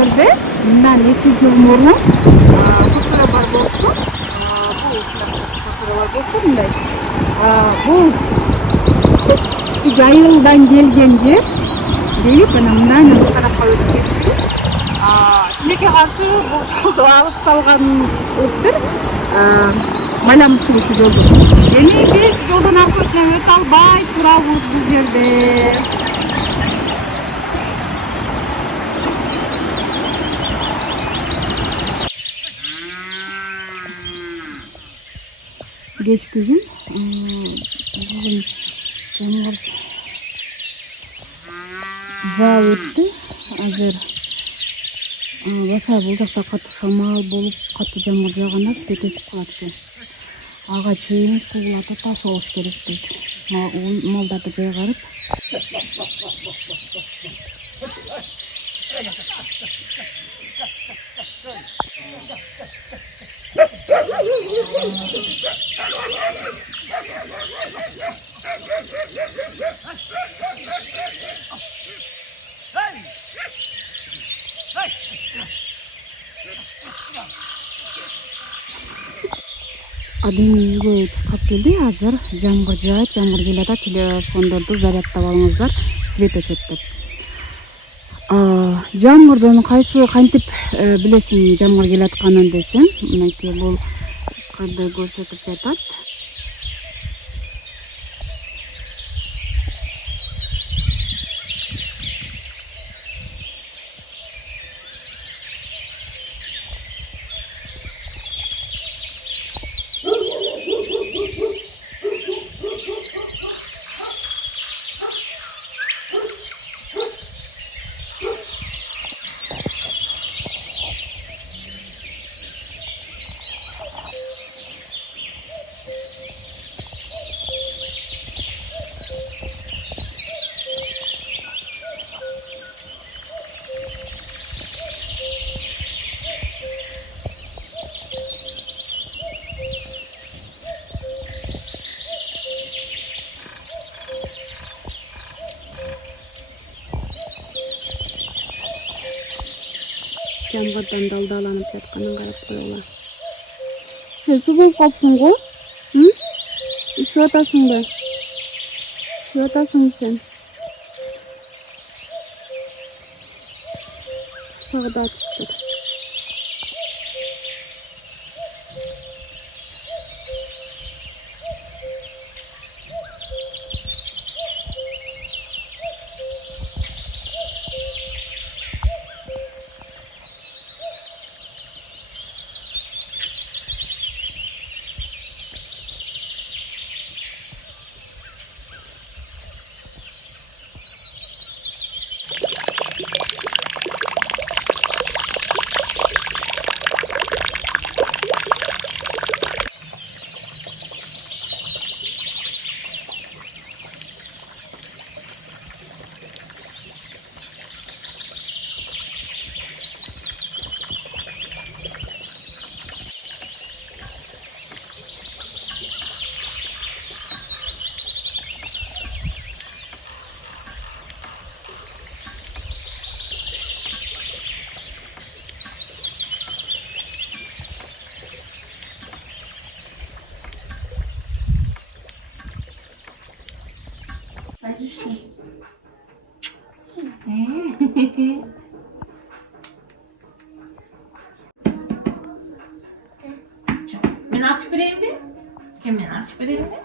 жерде мындан 2 жыл мурун көпүрө бар болчу. Көпүрө бар болчу мындай. Бул жайылдан келген жер deyip ana мындан тарапка өтүп кетишти. Тилекке каршы бул жолду алып салган өттөр майланып турчу жолду. Эми биз жолдон аркы өтө албай турабыз бул жерде. Кечки күн бүгүн жамгыр жаап өттү. Азыр баса бул жакта катуу шамал болуп, катуу жамгыр жааганда свет өтүп калат экен. Ага чейин куулатып ташыбаш керек дейт. Малдарды жайгарып. Адем үйгө чыккап келди. Азыр жамгыр жаат, жамгыр келат, телефондорду зарядтап алыңыздар, свет өчөт деп. Жамгырдын кантип билесиң жамгыр келатканын десем, мынакей бул кырды көрсөтүп жатат. Жамгырдан далдаланып жатканын карап коелу. Сен суу болуп калыпсың го? Ишип атасыңбы? Ишип атасың сен? Сагда атыптыр. Ben açıp vereyim mi? Hemen açıp vereyim mi?